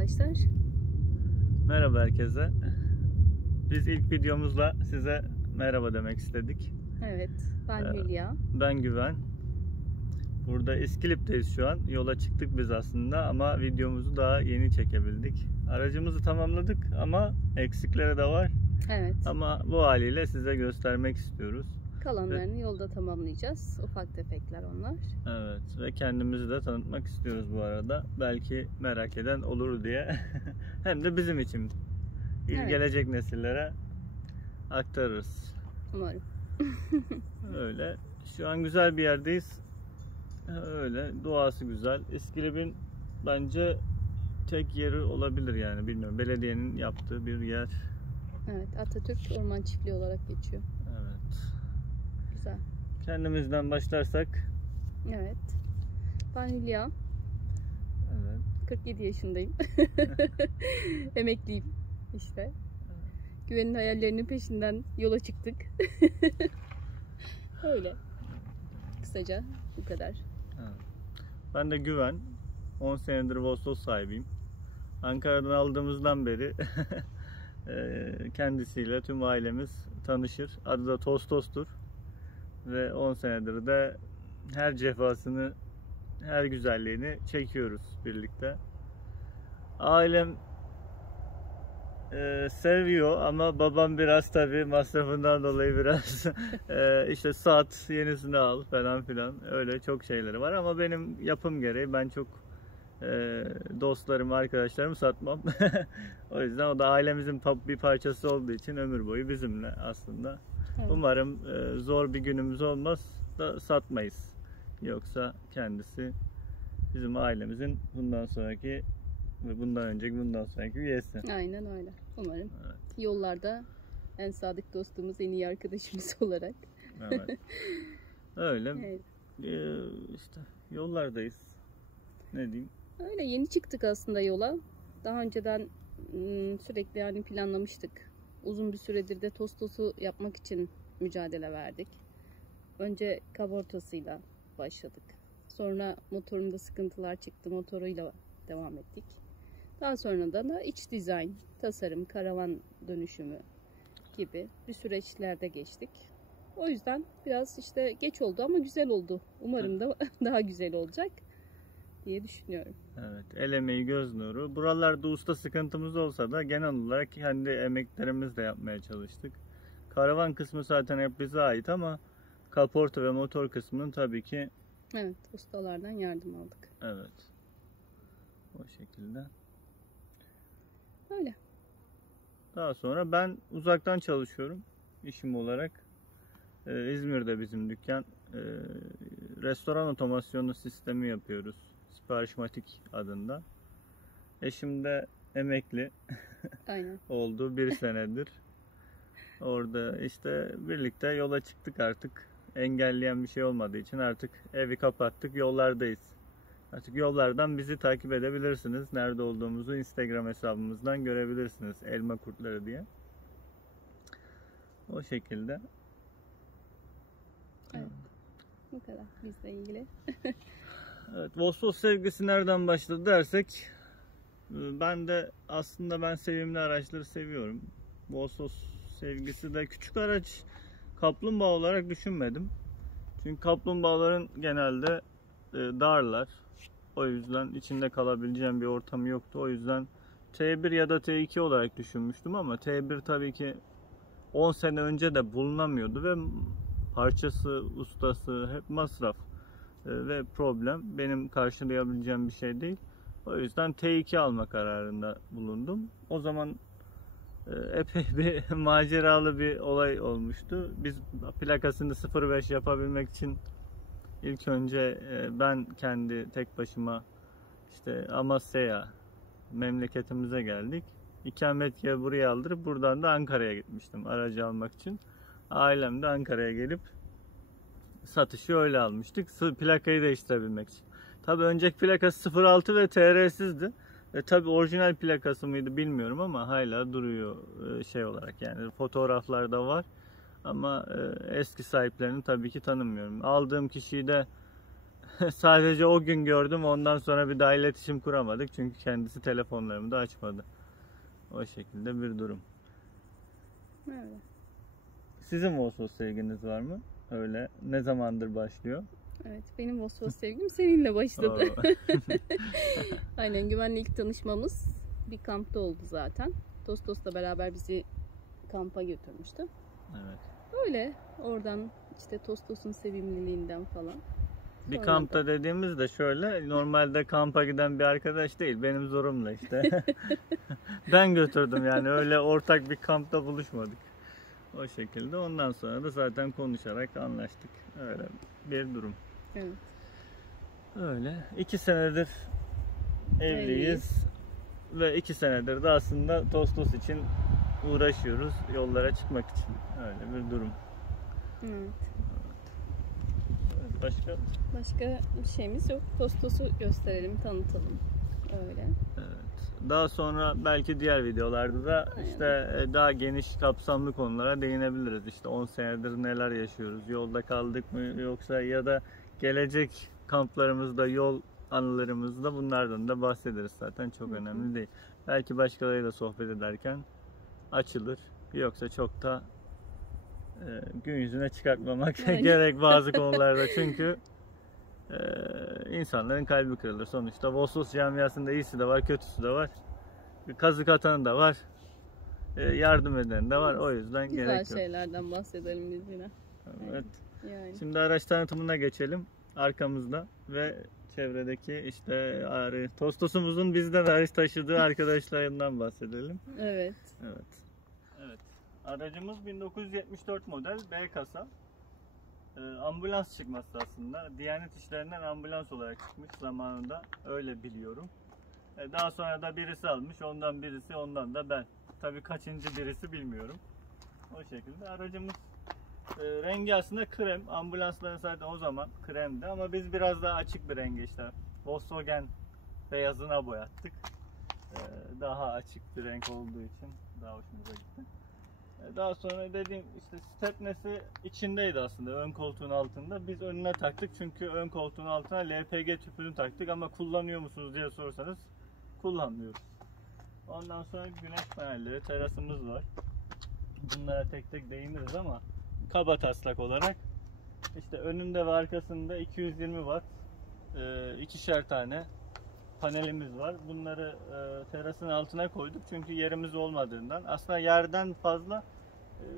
arkadaşlar. Merhaba herkese. Biz ilk videomuzla size merhaba demek istedik. Evet, ben Hülya. Ben Güven. Burada İskilip'teyiz şu an. Yola çıktık biz aslında ama videomuzu daha yeni çekebildik. Aracımızı tamamladık ama eksikleri de var. Evet. Ama bu haliyle size göstermek istiyoruz. Kalanlarını yolda tamamlayacağız. Ufak tefekler onlar. Evet ve kendimizi de tanıtmak istiyoruz bu arada. Belki merak eden olur diye. Hem de bizim için. Evet. Gelecek nesillere aktarırız. Umarım. Öyle. Şu an güzel bir yerdeyiz. Öyle. Doğası güzel. İskilip'in bence tek yeri olabilir yani. Bilmiyorum. Belediyenin yaptığı bir yer. Evet, Atatürk Orman Çiftliği olarak geçiyor. Evet. Güzel. Kendimizden başlarsak. Evet. Ben Hülya. Evet. 47 yaşındayım. Emekliyim işte. Güven'in hayallerinin peşinden yola çıktık. Öyle. Kısaca bu kadar. Evet. Ben de Güven. 10 senedir Vossos sahibiyim. Ankara'dan aldığımızdan beri kendisiyle tüm ailemiz tanışır. Adı da Tostos'tur. Ve 10 senedir de her cefasını, her güzelliğini çekiyoruz birlikte. Ailem seviyor ama babam biraz tabii masrafından dolayı biraz işte sat, yenisini al falan filan, öyle çok şeyleri var ama benim yapım gereği ben çok dostlarımı, arkadaşlarımı satmam. O yüzden o da ailemizin bir parçası olduğu için ömür boyu bizimle aslında. Evet. Umarım zor bir günümüz olmaz da satmayız. Yoksa kendisi bizim ailemizin bundan sonraki ve bundan önceki, bundan sonraki üyesi. Aynen öyle. Umarım. Evet. Yollarda en sadık dostumuz, en iyi arkadaşımız olarak. Evet. Öyle. Evet. İşte yollardayız. Ne diyeyim? Öyle yeni çıktık aslında yola. Daha önceden sürekli yani planlamıştık. Uzun bir süredir de Tostos'u yapmak için mücadele verdik. Önce kaportasıyla başladık. Sonra motorumda sıkıntılar çıktı. Motoruyla devam ettik. Daha sonra da iç dizayn, tasarım, karavan dönüşümü gibi bir süreçlerde geçtik. O yüzden biraz işte geç oldu ama güzel oldu. Umarım da daha güzel olacak diye düşünüyorum. Evet, el emeği göz nuru. Buralarda usta sıkıntımız olsa da genel olarak kendi emeklerimizle yapmaya çalıştık. Karavan kısmı zaten hep bize ait ama kaporta ve motor kısmının tabii ki Evet, ustalardan yardım aldık. evet. O şekilde. Öyle. Daha sonra ben uzaktan çalışıyorum işim olarak. İzmir'de bizim dükkan. Restoran otomasyonu sistemi yapıyoruz. Siparişmatik adında. Eşim de emekli. Aynen. Oldu bir senedir. Orada işte birlikte yola çıktık artık. Engelleyen bir şey olmadığı için artık evi kapattık. Yollardayız. Artık yollardan bizi takip edebilirsiniz. Nerede olduğumuzu Instagram hesabımızdan görebilirsiniz. Elma Kurtları diye. O şekilde. Evet. Bu kadar bizle ilgili. Evet, Vossos sevgisi nereden başladı dersek, ben de aslında ben sevimli araçları seviyorum. Vossos sevgisi de küçük araç kaplumbağa olarak düşünmedim. Çünkü kaplumbağaların genelde darlar. O yüzden içinde kalabileceğim bir ortamı yoktu. O yüzden T1 ya da T2 olarak düşünmüştüm ama T1 tabii ki 10 sene önce de bulunamıyordu ve parçası, ustası hep masraf ve problem. Benim karşılayabileceğim bir şey değil. O yüzden T2 alma kararında bulundum. O zaman epey bir maceralı bir olay olmuştu. Biz plakasını 05 yapabilmek için ilk önce ben kendi tek başıma işte Amasya'ya, memleketimize geldik. İkametgahı buraya aldırıp buradan da Ankara'ya gitmiştim aracı almak için. Ailem de Ankara'ya gelip satışı öyle almıştık. Plakayı değiştirebilmek için. Tabii önceki plakası 06 ve TR'sizdi. Tabii orijinal plakası mıydı bilmiyorum ama hala duruyor şey olarak, yani fotoğraflarda var. Ama eski sahiplerini tabii ki tanımıyorum. Aldığım kişiyi de sadece o gün gördüm. Ondan sonra bir daha iletişim kuramadık. Çünkü kendisi telefonlarımı da açmadı. O şekilde bir durum. Öyle. Sizin Vosvos sevginiz var mı? Öyle. Ne zamandır başlıyor? Evet, benim Vosvos sevgim seninle başladı. Oo. Aynen, Güven'le ilk tanışmamız bir kampta oldu zaten. Tostos'la beraber bizi kampa götürmüştü. Evet. Öyle oradan işte Tostos'un sevimliliğinden falan. Bir Sonra kampta dediğimiz de şöyle, normalde kampa giden bir arkadaş değil, benim zorumla işte. Ben götürdüm yani, öyle ortak bir kampta buluşmadık. O şekilde, ondan sonra da zaten konuşarak anlaştık. Öyle bir durum. Evet. Öyle. 2 senedir evliyiz. Ve 2 senedir de aslında Tostos için uğraşıyoruz, yollara çıkmak için. Öyle bir durum. Evet. Başka? Başka bir şeyimiz yok. Tostos'u gösterelim, tanıtalım. Öyle. Evet. Daha sonra belki diğer videolarda da işte daha geniş kapsamlı konulara değinebiliriz. İşte 10 senedir neler yaşıyoruz, yolda kaldık mı yoksa ya da gelecek kamplarımızda, yol anılarımızda bunlardan da bahsederiz zaten, çok önemli değil. Belki başkalarıyla sohbet ederken açılır. Yoksa çok da gün yüzüne çıkartmamak gerek bazı konularda, çünkü insanların kalbi kırılır. Sonuçta Vosvos camiasında iyisi de var, kötüsü de var. Kazık atanı da var, yardım edeni de var. O yüzden Güzel gerek yok. Güzel şeylerden bahsedelim biz yine. Evet. Yani. Şimdi araç tanıtımına geçelim. Arkamızda ve çevredeki işte Tostos'umuzun bizden araç taşıdığı arkadaşlarından bahsedelim. Evet. Evet. Evet. Aracımız 1974 model B kasa. Ambulans çıkması aslında. Diyanet İşleri'nden ambulans olarak çıkmış zamanında. Öyle biliyorum. Daha sonra da birisi almış. Ondan birisi, ondan da ben. Tabii kaçıncı birisi bilmiyorum. O şekilde. Aracımız rengi aslında krem. Ambulansların zaten o zaman kremdi ama biz biraz daha açık bir rengi, işte Volkswagen beyazına boyattık. Daha açık bir renk olduğu için daha hoşumuza gitti. Daha sonra dediğim işte stepnesi içindeydi aslında, ön koltuğun altında. Biz önüne taktık çünkü ön koltuğun altına LPG tüpünü taktık ama kullanıyor musunuz diye sorsanız kullanmıyoruz. Ondan sonra güneş panelleri, terasımız var. Bunlara tek tek değiniriz ama kaba taslak olarak işte önünde ve arkasında 220 watt ikişer tane panelimiz var. Bunları terasın altına koyduk çünkü yerimiz olmadığından. Aslında yerden fazla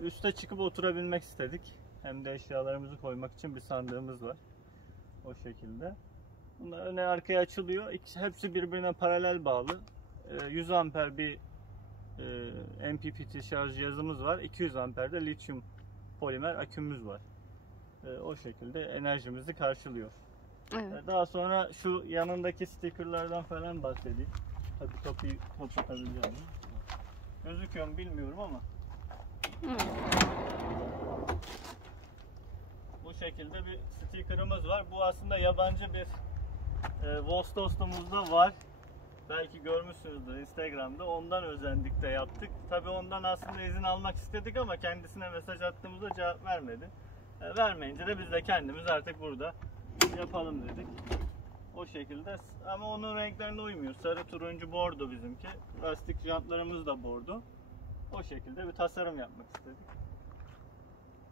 üste çıkıp oturabilmek istedik. Hem de eşyalarımızı koymak için bir sandığımız var. O şekilde. Bunlar öne arkaya açılıyor. Hepsi birbirine paralel bağlı. 100 amper bir MPPT şarj cihazımız var. 200 amper de lityum polimer akümüz var. O şekilde enerjimizi karşılıyor. Evet. Daha sonra şu yanındaki stickerlardan falan bahsedeyim. Tabii kapıyı kapatabileceğim. Gözüküyor mu bilmiyorum ama. Evet. Bu şekilde bir stickerımız var. Bu aslında yabancı bir Vostos'umuzda var. Belki görmüşsünüzdür Instagram'da. Ondan özendik de yaptık. Tabii ondan aslında izin almak istedik ama kendisine mesaj attığımızda cevap vermedi. Vermeyince de biz de kendimiz artık burada yapalım dedik. O şekilde. Ama onun renklerine uymuyor. Sarı, turuncu, bordo bizimki. Lastik jantlarımız da bordo. O şekilde bir tasarım yapmak istedik.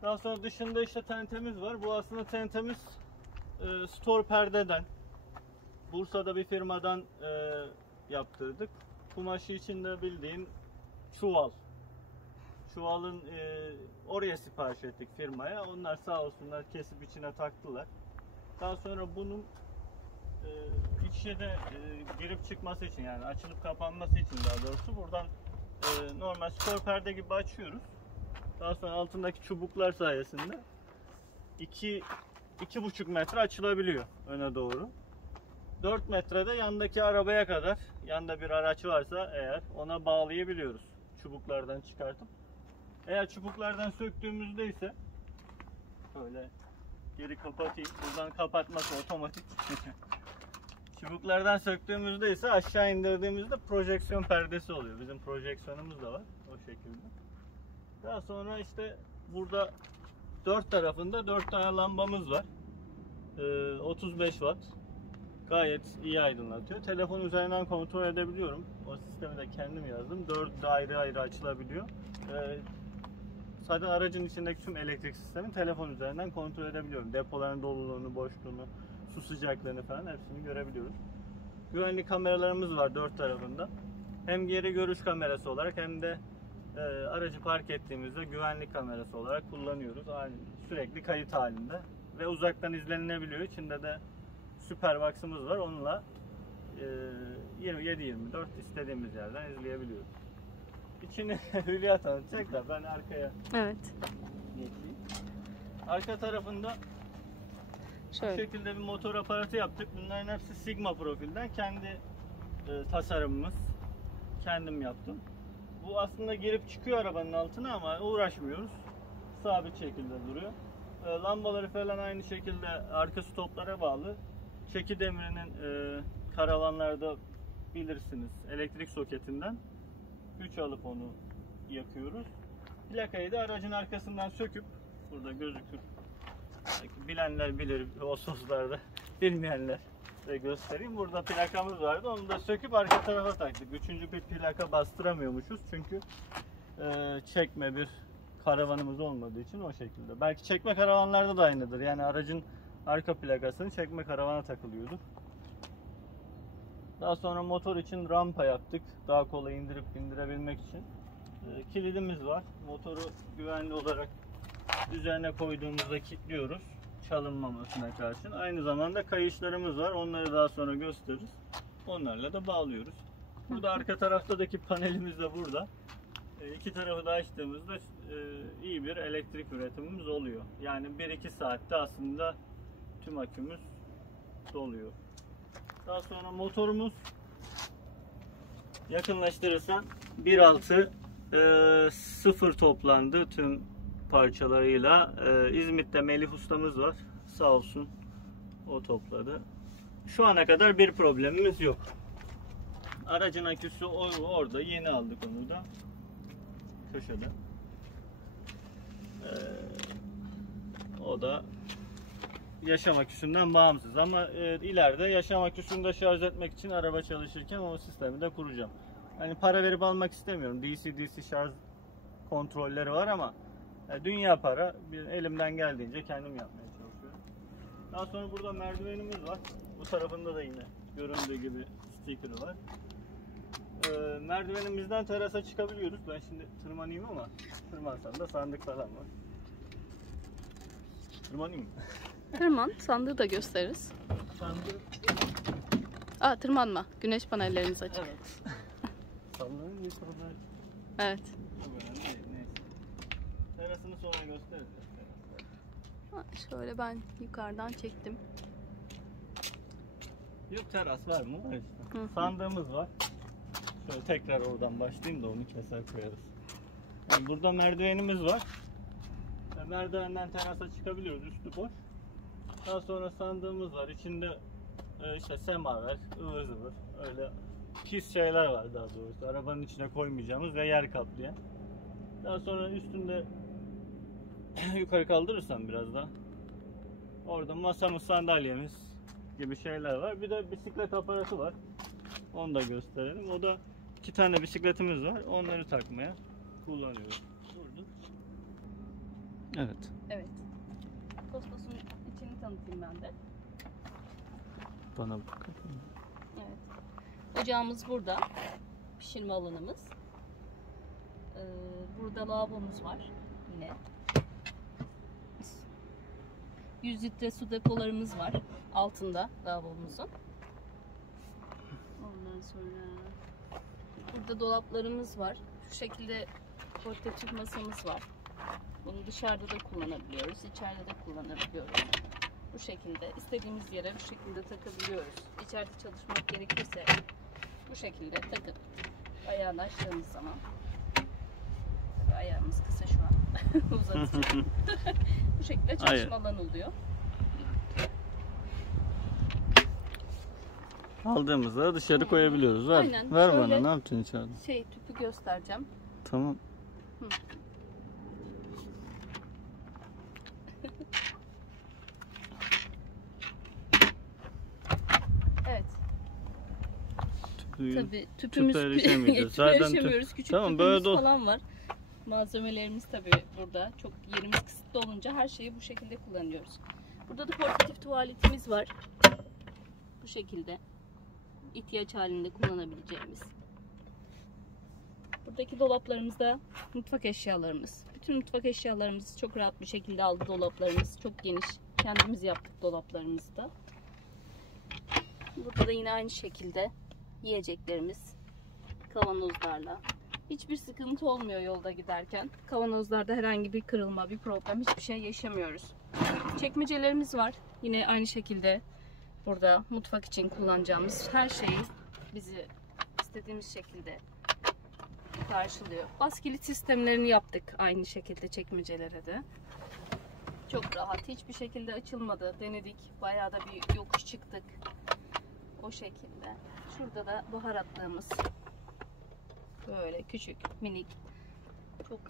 Daha sonra dışında işte tentemiz var. Bu aslında tentemiz store perdeden. Bursa'da bir firmadan yaptırdık. Kumaşı içinde bildiğin çuval. Çuvalın oraya sipariş ettik firmaya. Onlar sağ olsunlar kesip içine taktılar. Daha sonra bunun içe de girip çıkması için, yani açılıp kapanması için daha doğrusu buradan normal store perde gibi açıyoruz. Daha sonra altındaki çubuklar sayesinde 2,5 metre açılabiliyor öne doğru. 4 metrede yandaki arabaya kadar, yanda bir araç varsa eğer, ona bağlayabiliyoruz çubuklardan çıkartıp. Eğer çubuklardan söktüğümüzde ise böyle geri kapatayım. Buradan kapatması otomatik. Çubuklardan söktüğümüzde ise aşağı indirdiğimizde projeksiyon perdesi oluyor. Bizim projeksiyonumuz da var o şekilde. Daha sonra işte burada dört tarafında 4 tane lambamız var. 35 watt. Gayet iyi aydınlatıyor. Telefon üzerinden kontrol edebiliyorum. O sistemi de kendim yazdım. 4 ayrı ayrı açılabiliyor. Zaten aracın içindeki tüm elektrik sistemini telefon üzerinden kontrol edebiliyorum. Depoların doluluğunu, boşluğunu, su sıcaklığını falan hepsini görebiliyoruz. Güvenlik kameralarımız var 4 tarafında. Hem geri görüş kamerası olarak hem de aracı park ettiğimizde güvenlik kamerası olarak kullanıyoruz. Sürekli kayıt halinde ve uzaktan izlenilebiliyor. İçinde de Superbox'ımız var. Onunla 7/24 istediğimiz yerden izleyebiliyoruz. İçini Hülya tanıtacak da ben arkaya geçeyim. Arka tarafında şöyle bu şekilde bir motor aparatı yaptık. Bunların hepsi Sigma profilden kendi tasarımımız. Kendim yaptım. Bu aslında girip çıkıyor arabanın altına ama uğraşmıyoruz. Sabit şekilde duruyor. Lambaları falan aynı şekilde arka stoplara bağlı. Çeki demirinin karavanlarda bilirsiniz elektrik soketinden 3 alıp onu yakıyoruz. Plakayı da aracın arkasından söküp burada gözükür. Bilenler bilir, o soslarda bilmeyenler de göstereyim. Burada plakamız vardı. Onu da söküp arka tarafa taktık. Üçüncü bir plaka bastıramıyormuşuz çünkü çekme bir karavanımız olmadığı için o şekilde. Belki çekme karavanlarda da aynıdır. Yani aracın arka plakasını çekme karavana takılıyordu. Daha sonra motor için rampa yaptık. Daha kolay indirip bindirebilmek için. Kilidimiz var. Motoru güvenli olarak üzerine koyduğumuzda kilitliyoruz. Çalınmamasına karşın. Aynı zamanda kayışlarımız var. Onları daha sonra gösteririz. Onlarla da bağlıyoruz. Burada arka taraftaki panelimiz de burada. İki tarafı da açtığımızda iyi bir elektrik üretimimiz oluyor. Yani 1-2 saatte aslında tüm akümüz doluyor. Daha sonra motorumuz yakınlaştırırsan 1.6 sıfır toplandı tüm parçalarıyla. İzmit'te Melih ustamız var. Sağ olsun o topladı. Şu ana kadar bir problemimiz yok. Aracın aküsü orada. Yeni aldık onu da. Köşede. O da yaşam aküsünden bağımsız ama ileride yaşam aküsünü de şarj etmek için araba çalışırken o sistemi de kuracağım. Hani para verip almak istemiyorum. DC şarj kontrolleri var ama dünya para. Elimden geldiğince kendim yapmaya çalışıyorum. Daha sonra burada merdivenimiz var. Bu tarafında da yine göründüğü gibi sticker'ı var. Merdivenimizden terasa çıkabiliyoruz. Ben şimdi tırmanayım ama tırmansam da sandık falan var. Tırmanayım mı? Tırman, sandığı da gösteririz. Sandık. Tırmanma. Güneş panellerimiz açık. Evet. Sallanın yukarıda. Evet. Neyse. Terasını sonra gösteririz. Şöyle ben yukarıdan çektim. Yok, teras var mı? Var işte. Hı. Sandığımız var. Şöyle tekrar oradan başlayayım da onu keser koyarız. Yani burada merdivenimiz var. Merdivenden terasa çıkabiliyoruz. Üstü boş. Daha sonra sandığımız var. İçinde işte semaver, ıvır zıvır öyle pis şeyler var daha doğrusu. Arabanın içine koymayacağımız ve yer kaplayan. Daha sonra üstünde yukarı kaldırırsam biraz daha. Orada masamız, sandalyemiz gibi şeyler var. Bir de bisiklet aparatı var. Onu da gösterelim. O da 2 tane bisikletimiz var. Onları takmaya kullanıyoruz. Burada. Evet. Evet. Kosmos'un içini tanıtayım ben de. Bana bak. Evet. Ocağımız burada. Pişirme alanımız. Burada lavabomuz var. Yine. 100 litre su depolarımız var. Altında lavabomuzun. Ondan sonra burada dolaplarımız var. Şu şekilde portatif masamız var. Bunu dışarıda da kullanabiliyoruz. İçeride de kullanabiliyoruz. Bu şekilde istediğimiz yere bu şekilde takabiliyoruz. İçeride çalışmak gerekirse bu şekilde takıp ayağını açtığımız zaman, tabii ayağımız kısa şu an uzatacağım. Bu şekilde çalışma alanı oluyor. Aldığımızda dışarı koyabiliyoruz. Ver, Aynen, ver şöyle bana, ne yapacaksın içeride? Tüpü göstereceğim. Tamam. Hı. Tabii tüpümüz tüpe erişemeyeceğiz. tüpe Zaten erişemiyoruz. Küçük tamam, tüpümüz böyle falan var. Malzemelerimiz tabii burada. Çok yerimiz kısıtlı olunca her şeyi bu şekilde kullanıyoruz. Burada da portatif tuvaletimiz var. Bu şekilde. İhtiyaç halinde kullanabileceğimiz. Buradaki dolaplarımızda mutfak eşyalarımız. Bütün mutfak eşyalarımızı çok rahat bir şekilde aldı dolaplarımız. Çok geniş. Kendimiz yaptık dolaplarımızı da. Burada da yine aynı şekilde yiyeceklerimiz kavanozlarla. Hiçbir sıkıntı olmuyor yolda giderken. Kavanozlarda herhangi bir kırılma, bir problem, hiçbir şey yaşamıyoruz. Çekmecelerimiz var. Yine aynı şekilde burada mutfak için kullanacağımız her şeyi bizi istediğimiz şekilde karşılıyor. Bas kilit sistemlerini yaptık aynı şekilde çekmecelere de. Çok rahat, hiçbir şekilde açılmadı. Denedik. Bayağı da bir yokuş çıktık. O şekilde. Şurada da baharatlığımız. Böyle küçük, minik. Çok.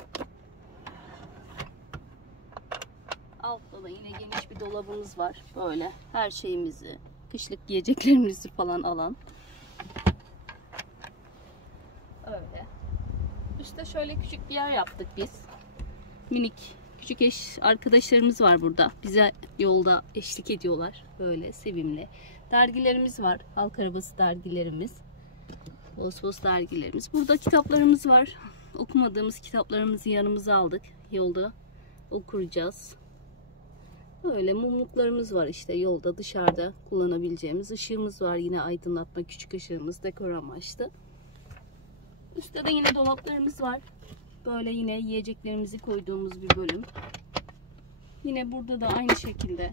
Altta da yine geniş bir dolabımız var. Böyle her şeyimizi, kışlık yiyeceklerimizi falan alan. Öyle. İşte şöyle küçük bir yer yaptık biz. Minik, küçük arkadaşlarımız var burada. Bize yolda eşlik ediyorlar. Böyle sevimli. Dergilerimiz var. Halk Arabası dergilerimiz. Vosvos dergilerimiz. Burada kitaplarımız var. Okumadığımız kitaplarımızı yanımıza aldık. Yolda okuyacağız. Böyle mumluklarımız var işte yolda dışarıda kullanabileceğimiz. Işığımız var. Yine aydınlatma küçük ışığımız dekor amaçlı. Üstte de yine dolaplarımız var. Böyle yine yiyeceklerimizi koyduğumuz bir bölüm. Yine burada da aynı şekilde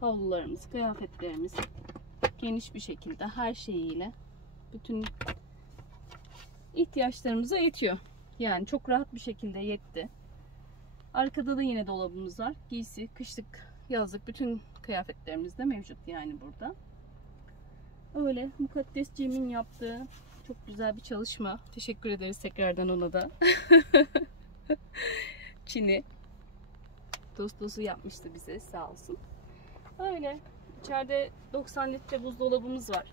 havlularımız, kıyafetlerimiz geniş bir şekilde her şeyiyle bütün ihtiyaçlarımıza yetiyor. Yani çok rahat bir şekilde yetti. Arkada da yine dolabımız var. Giysi, kışlık, yazlık bütün kıyafetlerimiz de mevcut yani burada. Öyle Mukaddesciğimin yaptığı çok güzel bir çalışma. Teşekkür ederiz tekrardan ona da. Çin'i tostosu yapmıştı bize sağ olsun. Öyle. İçeride 90 litre buzdolabımız var.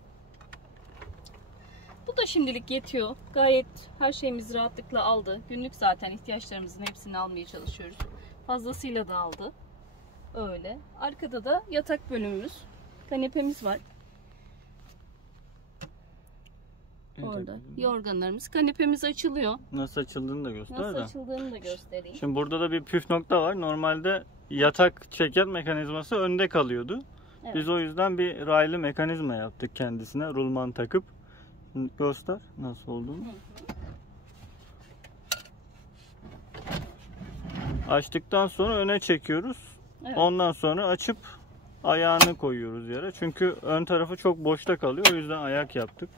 Bu da şimdilik yetiyor. Gayet her şeyimizi rahatlıkla aldı. Günlük zaten ihtiyaçlarımızın hepsini almaya çalışıyoruz. Fazlasıyla da aldı. Öyle. Arkada da yatak bölümümüz. Kanepemiz var. Orada yorganlarımız. Kanepemiz açılıyor. Nasıl açıldığını da göster Nasıl de. açıldığını da göstereyim. Şimdi burada da bir püf nokta var. Normalde yatak çeker mekanizması önde kalıyordu. Evet. Biz o yüzden bir raylı mekanizma yaptık kendisine. Rulman takıp. Göster nasıl olduğunu. Açtıktan sonra öne çekiyoruz. Evet. Ondan sonra açıp ayağını koyuyoruz yere. Çünkü ön tarafı çok boşta kalıyor. O yüzden ayak yaptık.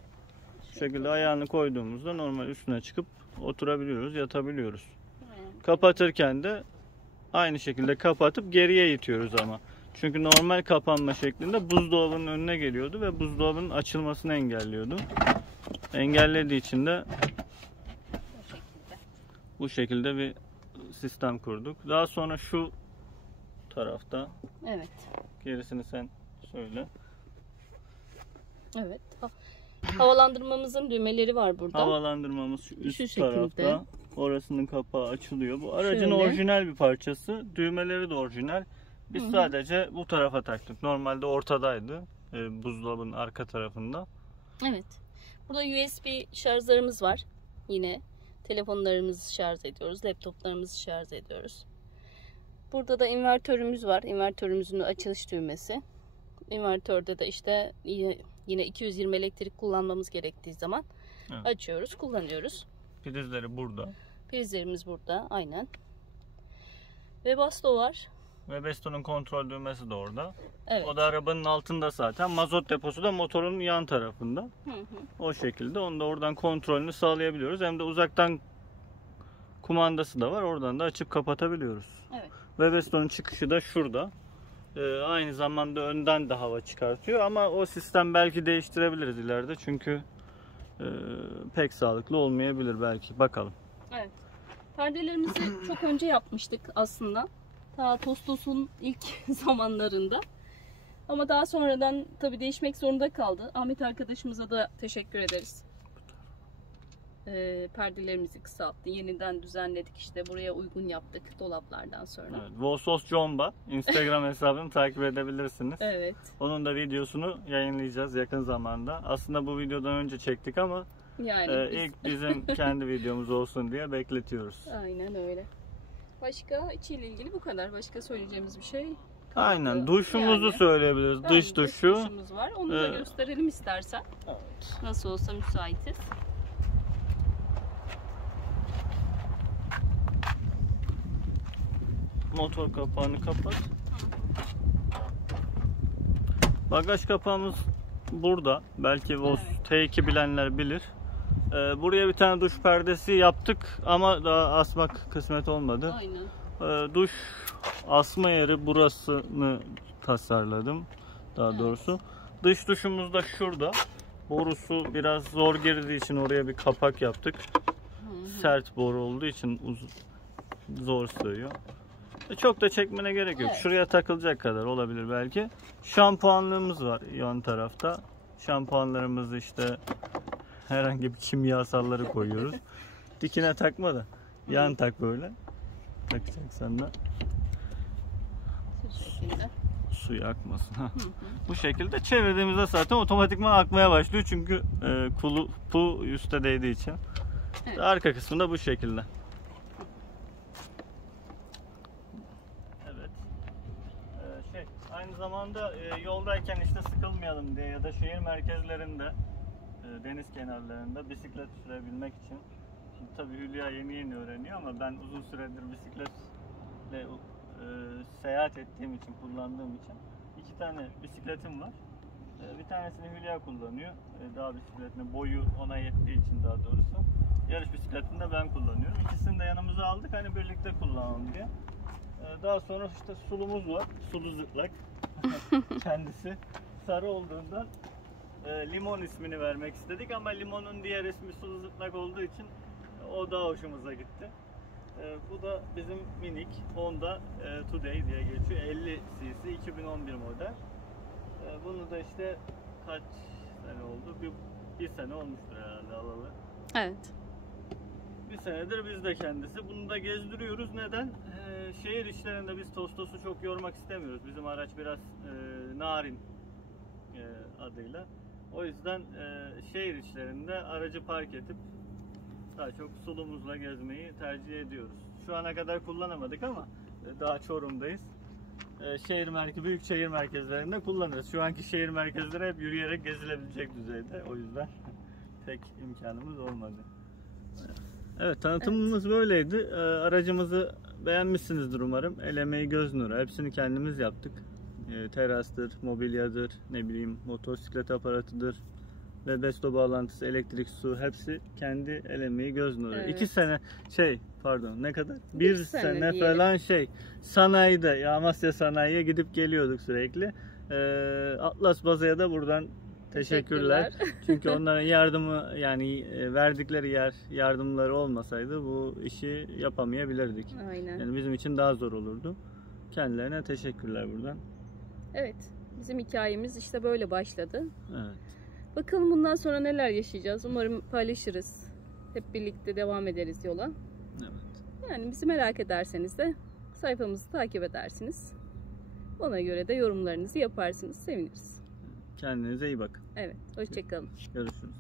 Bu şekilde ayağını koyduğumuzda normal üstüne çıkıp oturabiliyoruz, yatabiliyoruz. Kapatırken de aynı şekilde kapatıp geriye itiyoruz ama. Çünkü normal kapanma şeklinde buzdolabının önüne geliyordu ve buzdolabının açılmasını engelliyordu. Engellediği için de bu şekilde bir sistem kurduk. Daha sonra şu tarafta. Evet. Gerisini sen söyle. Evet. Havalandırmamızın düğmeleri var burada. Havalandırmamız şu üst tarafta. Orasının kapağı açılıyor. Bu aracın şöyle orijinal bir parçası. Düğmeleri de orijinal. Biz sadece bu tarafa taktık. Normalde ortadaydı. Buzdolabının arka tarafında. Evet. Burada USB şarjlarımız var. Yine telefonlarımızı şarj ediyoruz. Laptoplarımızı şarj ediyoruz. Burada da invertörümüz var. İnvertörümüzün açılış düğmesi. İnvertörde de işte yine 220 elektrik kullanmamız gerektiği zaman açıyoruz, kullanıyoruz. Prizleri burada. Prizlerimiz burada, aynen. Webasto var. Webasto'nun kontrol düğmesi de orada. Evet. O da arabanın altında zaten. Mazot deposu da motorun yan tarafında. O şekilde. Onu da oradan kontrolünü sağlayabiliyoruz. Hem de uzaktan kumandası da var. Oradan da açıp kapatabiliyoruz. Evet. Webasto'nun çıkışı da şurada. Aynı zamanda önden de hava çıkartıyor. Ama o sistem belki değiştirebiliriz ileride. Çünkü pek sağlıklı olmayabilir belki. Bakalım. Evet. Perdelerimizi çok önce yapmıştık aslında. Ta Tostos'un ilk zamanlarında. Ama daha sonradan tabii değişmek zorunda kaldı. Ahmet arkadaşımıza da teşekkür ederiz. Perdelerimizi kısalttı. Yeniden düzenledik, işte buraya uygun yaptık dolaplardan sonra. Evet, Vossos Comba Instagram hesabını takip edebilirsiniz. Evet. Onun da videosunu yayınlayacağız yakın zamanda. Aslında bu videodan önce çektik ama Yani ilk bizim kendi videomuz olsun diye bekletiyoruz. Aynen öyle. Başka içiyle ilgili bu kadar. Başka söyleyeceğimiz bir şey kalmadı. Aynen. Duşumuzu Yani. söyleyebiliriz. Dış duşu. Duşumuz var. Onu da gösterelim istersen. Evet. Nasıl olsa müsaitiz. Motor kapağını kapat. Bagaj kapağımız burada. Belki Vos T2 bilenler bilir. Buraya bir tane duş perdesi yaptık ama daha asmak kısmet olmadı. Aynen. Duş asma yeri burasını tasarladım daha doğrusu. Dış duşumuz da şurada. Borusu biraz zor girdiği için oraya bir kapak yaptık. Sert boru olduğu için zor sığıyor. Çok da çekmene gerek yok. Evet. Şuraya takılacak kadar olabilir belki. Şampuanlığımız var yan tarafta. Şampuanlarımızı işte herhangi bir kimyasalları koyuyoruz. Dikine takma da yan tak böyle. Takacaksan da suyu akmasın. Bu şekilde çevirdiğimizde zaten otomatikman akmaya başlıyor çünkü pul üstte değdiği için. Evet. Arka kısmında bu şekilde. Evet. Aynı zamanda yoldayken işte sıkılmayalım diye ya da şehir merkezlerinde deniz kenarlarında bisiklet sürebilmek için. Şimdi tabii Hülya yeni öğreniyor ama ben uzun süredir bisikletle seyahat ettiğim için, kullandığım için 2 tane bisikletim var. Bir tanesini Hülya kullanıyor. Dağ bisikletini boyu ona yettiği için daha doğrusu. Yarış bisikletini de ben kullanıyorum. İkisini de yanımıza aldık hani birlikte kullanalım diye. Daha sonra işte sulumuz var. Sulu zıplak. Kendisi sarı olduğundan limon ismini vermek istedik ama limonun diğer ismi sulu zıplak olduğu için o da hoşumuza gitti. Bu da bizim minik Honda Today diye geçiyor. 50 cc 2011 model. Bunu da işte kaç sene oldu? Bir sene olmuştur herhalde alalı. Evet. Bir senedir biz de kendisi. Bunu da gezdiriyoruz. Neden? Şehir içlerinde biz Tostos'u çok yormak istemiyoruz. Bizim araç biraz narin adıyla. O yüzden şehir içlerinde aracı park edip daha çok sulumuzla gezmeyi tercih ediyoruz. Şu ana kadar kullanamadık ama daha Çorum'dayız. Büyük şehir merkezlerinde kullanırız. Şu anki şehir merkezleri hep yürüyerek gezilebilecek düzeyde. O yüzden tek imkanımız olmadı. Evet, tanıtımımız böyleydi. Aracımızı beğenmişsinizdir umarım. El emeği göz nuru. Hepsini kendimiz yaptık. Terastır, mobilyadır, ne bileyim motosiklet aparatıdır. Webesto bağlantısı, elektrik, su hepsi kendi el emeği göz nuru. Evet. 2 sene ne kadar? Bir sene diyelim. falan sanayide, Amasya sanayiye gidip geliyorduk sürekli. Atlas Baza'ya da buradan teşekkürler. Çünkü onların yardımı yani verdikleri yardımları olmasaydı bu işi yapamayabilirdik. Aynen. Yani bizim için daha zor olurdu. Kendilerine teşekkürler buradan. Evet. Bizim hikayemiz işte böyle başladı. Evet. Bakalım bundan sonra neler yaşayacağız. Umarım paylaşırız. Hep birlikte devam ederiz yola. Evet. Yani bizi merak ederseniz de sayfamızı takip edersiniz. Ona göre de yorumlarınızı yaparsınız. Seviniriz. Kendinize iyi bakın. Evet. Hoşça kalın. Görüşürüz.